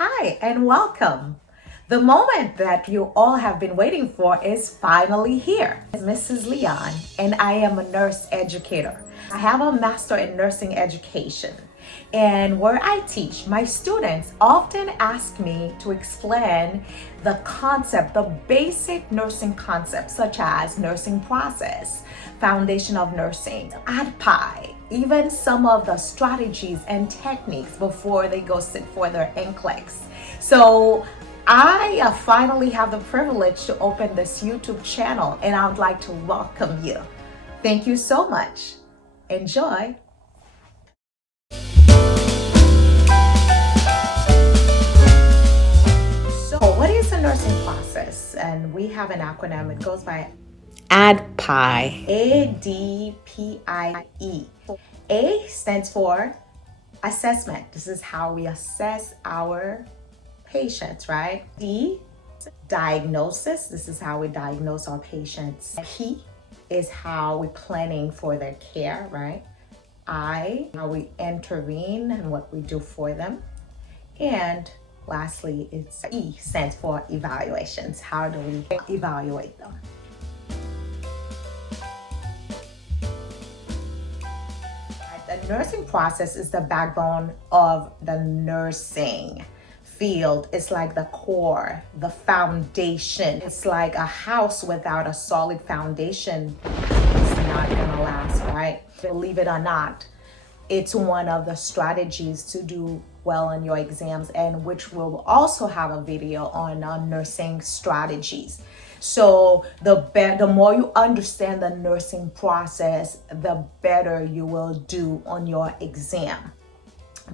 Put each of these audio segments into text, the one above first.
Hi and welcome. The moment that you all have been waiting for is finally here. I'm Mrs. Leon, and I am a nurse educator. I have a master in nursing education, and where I teach, my students often ask me to explain the concept, the basic nursing concepts such as nursing process, foundation of nursing, ADPIE, even some of the strategies and techniques before they go sit for their NCLEX. So I finally have the privilege to open this YouTube channel, and I would like to welcome you. Thank you so much. Enjoy. So what is the nursing process? And we have an acronym. It goes by ADPIE. ADPIE. A stands for assessment. This is how we assess our patients, right? D, diagnosis. This is how we diagnose our patients. P is how we're planning for their care, right? I, how we intervene and what we do for them. And lastly, it's E stands for evaluations. How do we evaluate them? The nursing process is the backbone of the nursing field. It's like the core, the foundation. It's like a house without a solid foundation. It's not gonna last, right? Believe it or not, it's one of the strategies to do well on your exams, and which we'll also have a video on nursing strategies. So the more you understand the nursing process, the better you will do on your exam.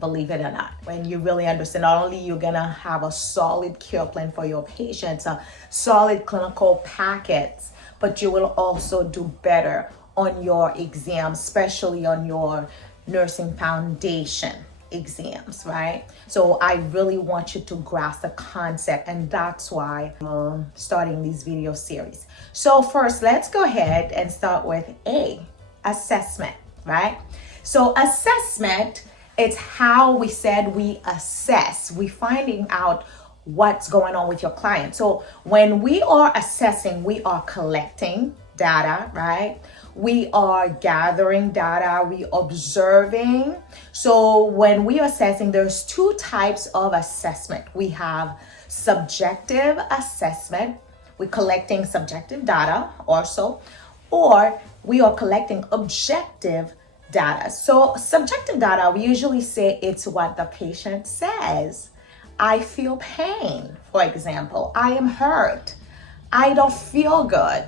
Believe it or not, when you really understand, not only you're gonna have a solid care plan for your patients, a solid clinical packets, but you will also do better on your exam, especially on your nursing foundation exams, right? So I really want you to grasp the concept, and that's why I'm starting these video series. So first, let's go ahead and start with A, assessment, right? So assessment, it's how we said we assess. We finding out what's going on with your client. So when we are assessing, we are collecting data, right? We are gathering data, we observing. So when we are assessing, there's two types of assessment. We have subjective assessment. We're collecting subjective data also, or we are collecting objective data. So subjective data, we usually say it's what the patient says. I feel pain, for example. I am hurt. I don't feel good.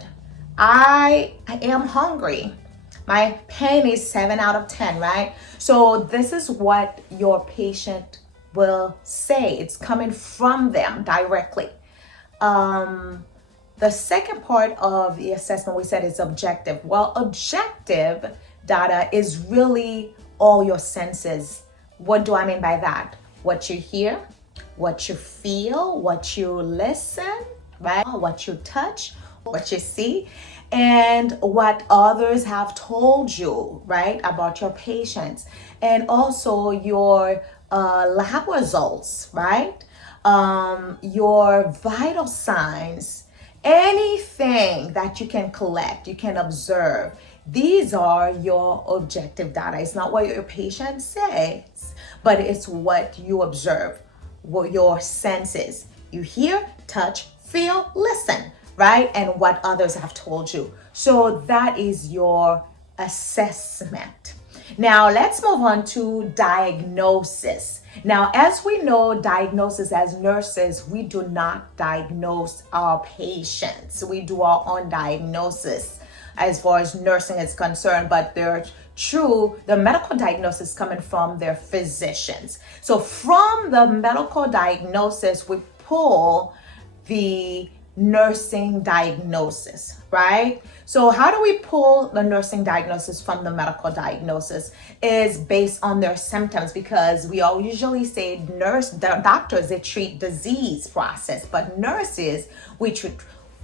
I am hungry. My pain is 7 out of 10, right? So this is what your patient will say. It's coming from them directly. The second part of the assessment we said is objective. Well, objective data is really all your senses. What do I mean by that? What you hear, what you feel, what you listen, right? What you touch, what you see, and what others have told you, right, about your patients, and also your lab results, right? Your vital signs, anything that you can collect, you can observe. These are your objective data. It's not what your patient says, but it's what you observe, what your senses. You hear, touch, feel, listen, right? And what others have told you. So that is your assessment. Now let's move on to diagnosis. Now, as we know, diagnosis, as nurses, we do not diagnose our patients. We do our own diagnosis as far as nursing is concerned, but they're true, the medical diagnosis coming from their physicians. So from the medical diagnosis, we pull the nursing diagnosis, right? So how do we pull the nursing diagnosis from the medical diagnosis? Is based on their symptoms, because we all usually say doctors, they treat disease process, but nurses, we treat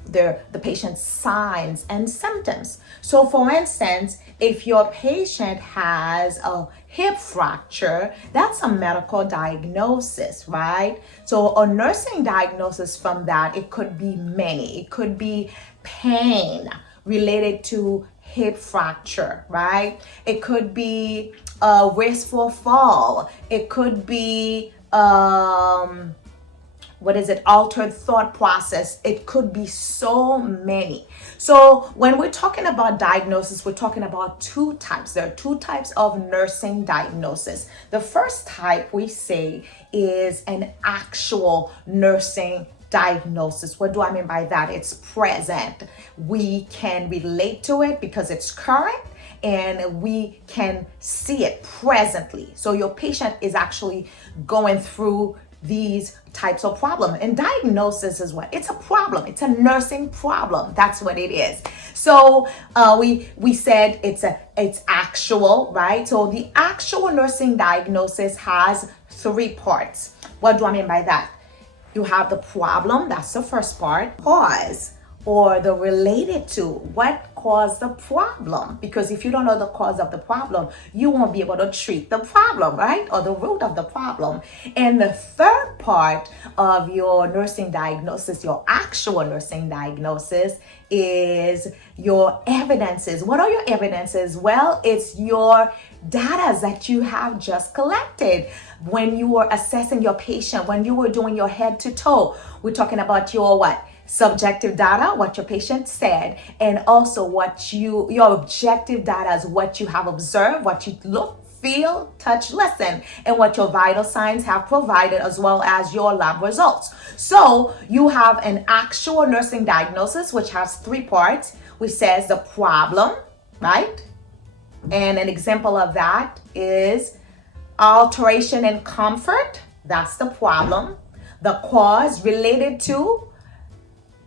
the patient's signs and symptoms. So for instance, if your patient has a hip fracture, that's a medical diagnosis, right? So a nursing diagnosis from that, it could be many. It could be pain related to hip fracture, right? It could be a risk for fall. It could be altered thought process. It could be so many. So when we're talking about diagnosis, we're talking about two types. There are two types of nursing diagnosis. The first type we say is an actual nursing diagnosis. What do I mean by that? It's present. We can relate to it because it's current and we can see it presently. So your patient is actually going through these types of problem, and diagnosis is what? It's a problem. It's a nursing problem. That's what it is. So we said it's actual, right? So the actual nursing diagnosis has three parts. What do I mean by that? You have the problem, that's the first part. Cause, or the related to, what caused the problem? Because if you don't know the cause of the problem, you won't be able to treat the problem, right? Or the root of the problem. And the third part of your nursing diagnosis, your actual nursing diagnosis, is your evidences. What are your evidences? Well, it's your data that you have just collected when you were assessing your patient, when you were doing your head to toe. We're talking about your what? Subjective data, what your patient said, and also what your objective data is what you have observed, what you look, feel, touch, listen, and what your vital signs have provided, as well as your lab results. So you have an actual nursing diagnosis, which has three parts, which says the problem, right? And an example of that is alteration in comfort. That's the problem. The cause related to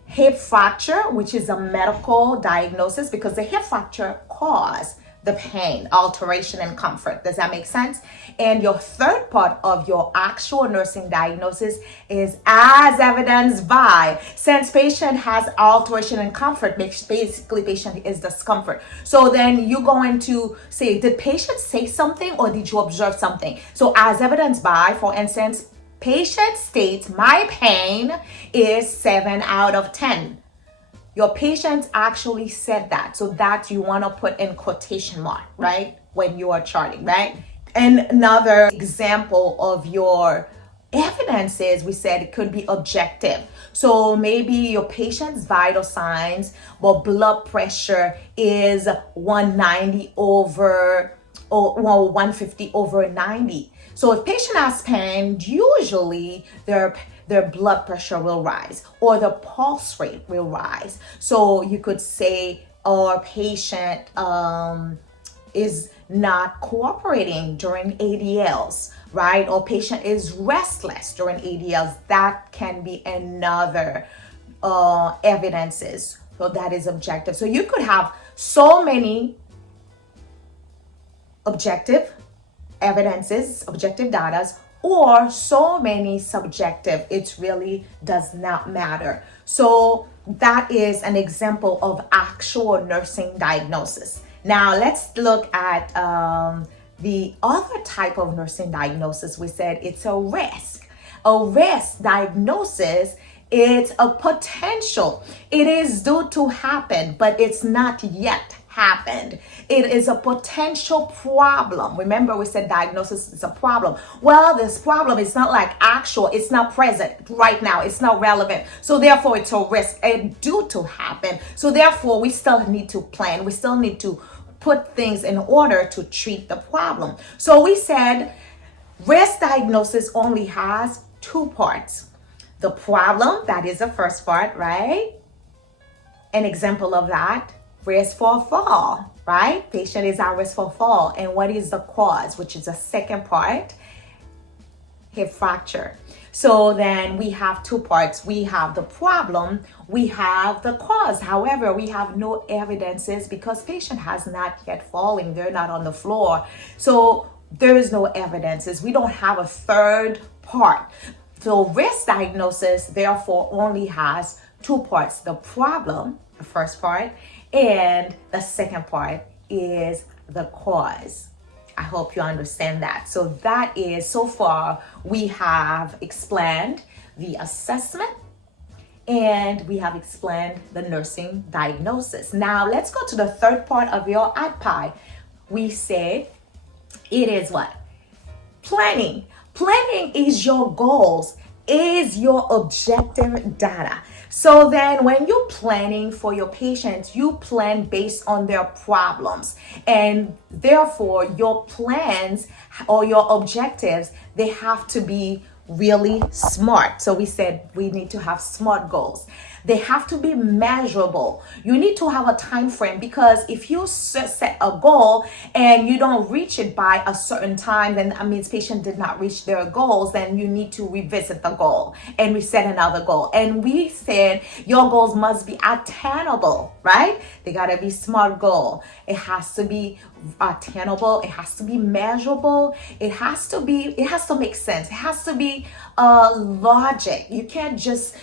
hip fracture, which is a medical diagnosis because the hip fracture caused the pain, alteration, and comfort. Does that make sense? And your third part of your actual nursing diagnosis is as evidenced by, since patient has alteration and comfort, basically patient is discomfort. So then you're going to say, did patient say something or did you observe something? So as evidenced by, for instance, patient states, my pain is 7 out of 10. Your patient actually said that. So that you want to put in quotation mark, right? When you are charting, right? And another example of your evidence is, we said it could be objective. So maybe your patient's vital signs, well, blood pressure is 190 over, or 150 over 90. So if patient has pain, usually their blood pressure will rise or the pulse rate will rise. So you could say our patient is not cooperating during ADLs, right? Or patient is restless during ADLs. That can be another evidences. So that is objective. So you could have so many objective evidences, objective data, or so many subjective. It really does not matter. So that is an example of actual nursing diagnosis. Now let's look at the other type of nursing diagnosis. We said it's a risk. A risk diagnosis, it's a potential. It is due to happen, but it's not yet happened. It is a potential problem. Remember, we said diagnosis is a problem. Well, this problem is not like actual, it's not present right now, it's not relevant. So therefore it's a risk and due to happen. So therefore we still need to plan. We still need to put things in order to treat the problem. So we said risk diagnosis only has two parts. The problem, that is the first part, right? An example of that, risk for fall, right? Patient is at risk for fall. And what is the cause, which is the second part? Hip fracture. So then we have two parts. We have the problem, we have the cause. However, we have no evidences because patient has not yet fallen. They're not on the floor. So there is no evidences. We don't have a third part. So risk diagnosis, therefore, only has two parts: the problem, the first part, and the second part is the cause. I hope you understand that. So that is, so far, we have explained the assessment and we have explained the nursing diagnosis. Now let's go to the third part of your ADPIE. We said it is what? Planning. Planning is your goals, is your objective data. So then when you're planning for your patients, you plan based on their problems. And therefore your plans or your objectives, they have to be really smart. So we said we need to have SMART goals. They have to be measurable. You need to have a time frame, because if you set a goal and you don't reach it by a certain time, then that means patient did not reach their goals. Then you need to revisit the goal and reset another goal. And we said your goals must be attainable, right? They gotta be SMART goal. It has to be attainable. It has to be measurable. It has to make sense. It has to be logic. You can't just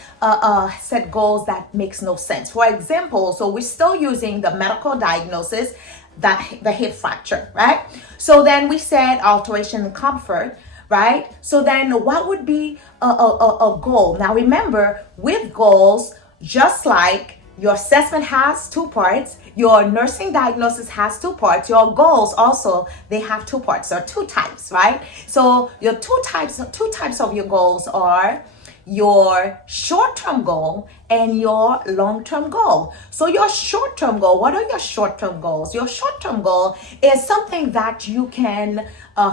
set goals that makes no sense. For example, so we're still using the medical diagnosis, the hip fracture, right? So then we said alteration in comfort, right? So then what would be a goal? Now remember, with goals, just like your assessment has two parts, your nursing diagnosis has two parts, your goals also, they have two parts, or two types, right? So your two types of your goals are your short-term goal and your long-term goal. So your short-term goal, what are your short-term goals? Your short-term goal is something that you can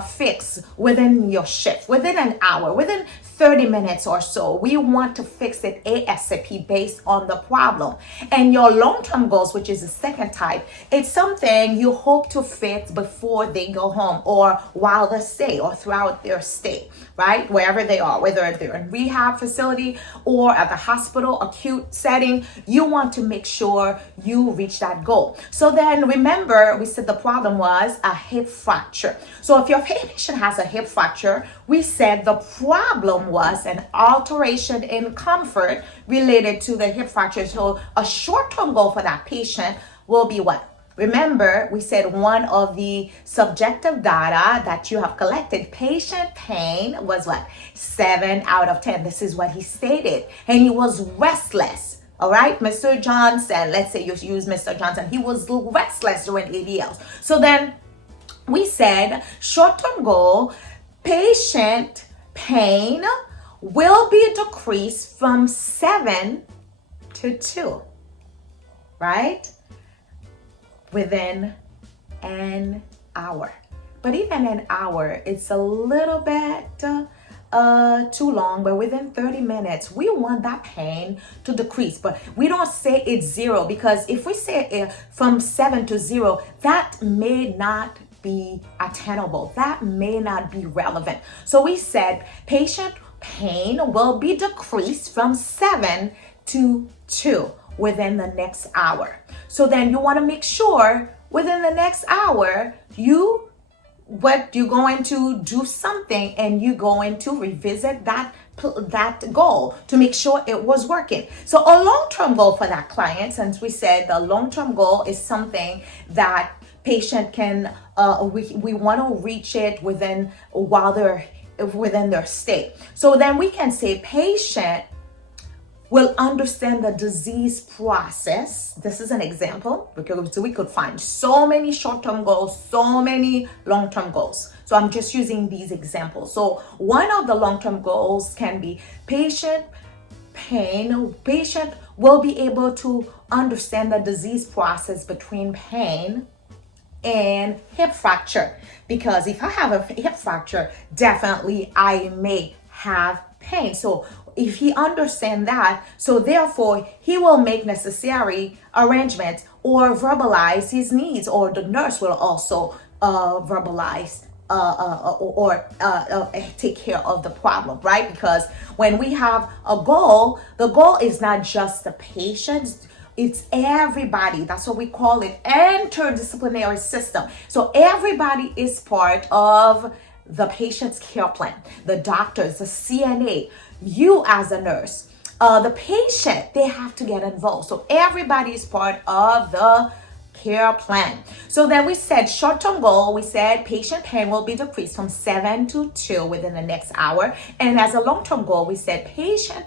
fix within your shift, within an hour, within 30 minutes or so. We want to fix it ASAP based on the problem. And your long-term goals, which is the second type, it's something you hope to fix before they go home, or while they stay, or throughout their stay, right? Wherever they are, whether they're in rehab facility or at the hospital, acute setting, you want to make sure you reach that goal. So then remember, we said the problem was a hip fracture. So if your patient has a hip fracture, we said the problem was an alteration in comfort related to the hip fracture. So a short-term goal for that patient will be what? Remember, we said one of the subjective data that you have collected, patient pain, was what? 7 out of 10. This is what he stated. And he was restless. All right, Mr. Johnson, let's say you use Mr. Johnson. He was restless during ADLs. So then we said short-term goal, patient pain will be decreased from 7 to 2, right? Within an hour. But even an hour, it's a little bit too long, but within 30 minutes, we want that pain to decrease. But we don't say it's 0, because if we say from 7 to 0, that may not be attainable. That may not be relevant. So we said patient pain will be decreased from 7 to 2 within the next hour. So then you want to make sure within the next hour, you're going to do something, and you're going to revisit that goal to make sure it was working. So a long-term goal for that client, since we said the long-term goal is something that patient can, we want to reach it within their stay. So then we can say patient will understand the disease process. This is an example, because we could find so many short-term goals, so many long-term goals. So I'm just using these examples. So one of the long-term goals can be patient pain. Patient will be able to understand the disease process between pain and hip fracture, because if I have a hip fracture, definitely I may have pain. So if he understands that, so therefore he will make necessary arrangements or verbalize his needs, or the nurse will also verbalize or take care of the problem, right? Because when we have a goal, the goal is not just the patient, it's everybody. That's what we call it, interdisciplinary system. So everybody is part of the patient's care plan. The doctors, the CNA, you as a nurse, the patient, they have to get involved. So everybody is part of the care plan. So then we said short-term goal, we said patient pain will be decreased from 7 to 2 within the next hour. And as a long-term goal, we said patient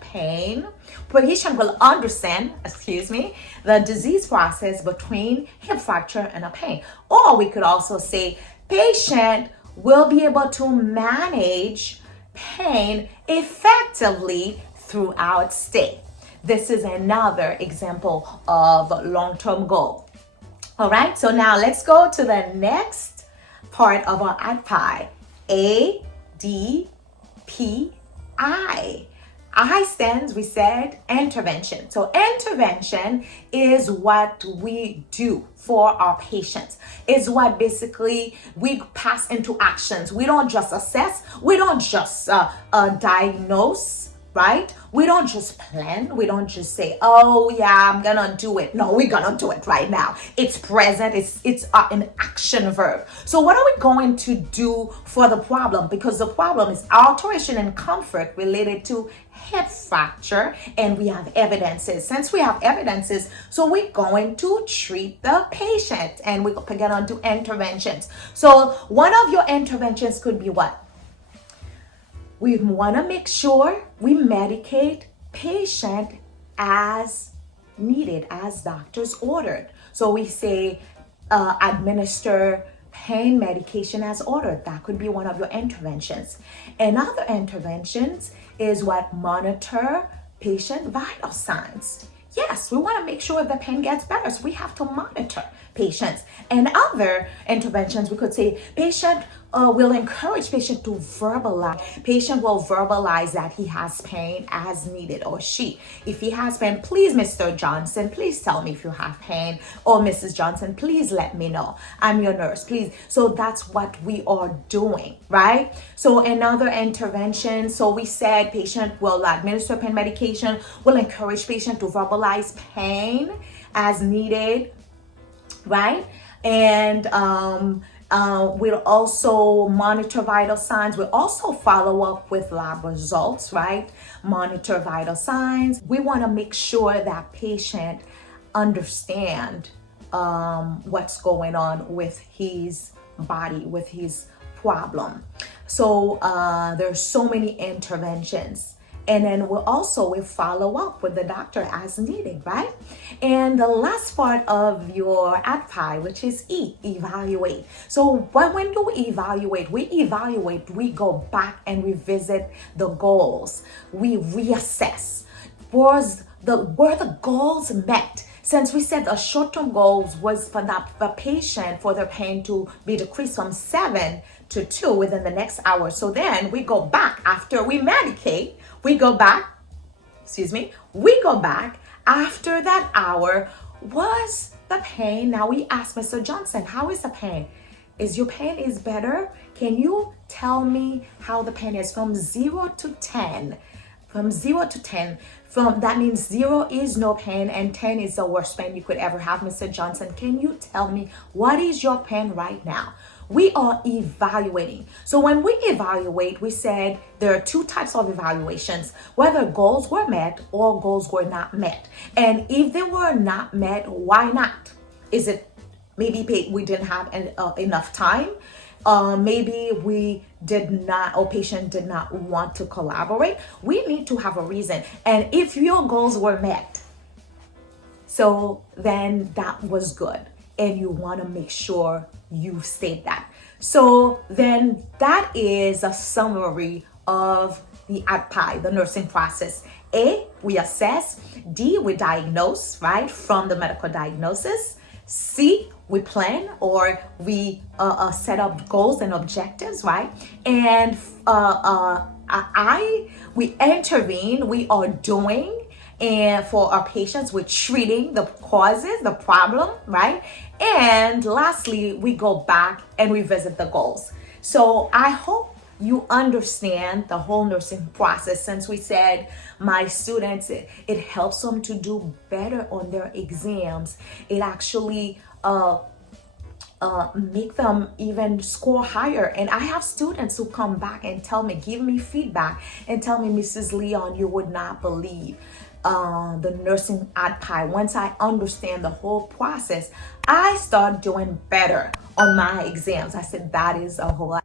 will understand, the disease process between hip fracture and a pain. Or we could also say patient will be able to manage pain effectively throughout stay. This is another example of long-term goal. All right, so now let's go to the next part of our ADPIE. ADPIE. I stands, we said, intervention. So intervention is what we do for our patients. Is what basically we pass into actions. We don't just assess. We don't just diagnose. Right? We don't just plan. We don't just say, oh yeah, I'm gonna do it. No, we're gonna do it right now. It's present. It's an action verb. So what are we going to do for the problem? Because the problem is alteration in comfort related to hip fracture, and we have evidences. Since we have evidences, so we're going to treat the patient, and we're gonna do interventions. So one of your interventions could be what? We want to make sure we medicate patient as needed, as doctors ordered. So we say administer pain medication as ordered. That could be one of your interventions. And other interventions is what? Monitor patient vital signs. Yes, we want to make sure if the pain gets better, so we have to monitor patients. And other interventions, we could say patient will encourage patient to verbalize. Patient will verbalize that he has pain as needed, or she. If he has pain, please, Mr. Johnson, please tell me if you have pain. Or Mrs. Johnson, please let me know. I'm your nurse, please. So that's what we are doing, right? So another intervention, so we said patient will administer pain medication, will encourage patient to verbalize pain as needed, right? And we'll also monitor vital signs. We'll also follow up with lab results, right? Monitor vital signs. We want to make sure that patient understand what's going on with his body, with his problem. So there's so many interventions. And then we follow up with the doctor as needed, right? And the last part of your ADPIE, which is evaluate. So when do we evaluate? We go back and revisit the goals. We reassess. Were the goals met? Since we said the short-term goals was for the patient, for their pain to be decreased from 7 to 2 within the next hour. So then we go back after we medicate. We go back after that hour. Was the pain? Now we ask Mr. Johnson, how is the pain? Is your pain is better? Can you tell me how the pain is from 0 to 10? From 0 to 10. That means 0 is no pain and 10 is the worst pain you could ever have. Mr. Johnson, can you tell me what is your pain right now? We are evaluating. So when we evaluate, we said there are 2 types of evaluations, whether goals were met or goals were not met. And if they were not met, why not? Is it maybe we didn't have enough time? Maybe we did not, or patient did not want to collaborate. We need to have a reason. And if your goals were met, so then that was good. And you want to make sure you state that. So then that is a summary of the ADPIE, the nursing process. A, we assess. D, we diagnose, right, from the medical diagnosis. C, we plan, or we set up goals and objectives, right? And I, we intervene, we are doing. And for our patients, we're treating the causes, the problem, right? And lastly, we go back and revisit the goals. So I hope you understand the whole nursing process. Since we said my students, it helps them to do better on their exams. It actually make them even score higher. And I have students who come back and tell me, give me feedback and tell me, Mrs. Leon, you would not believe the nursing ADPIE. Once I understand the whole process, I start doing better on my exams. I said, that is a whole lot.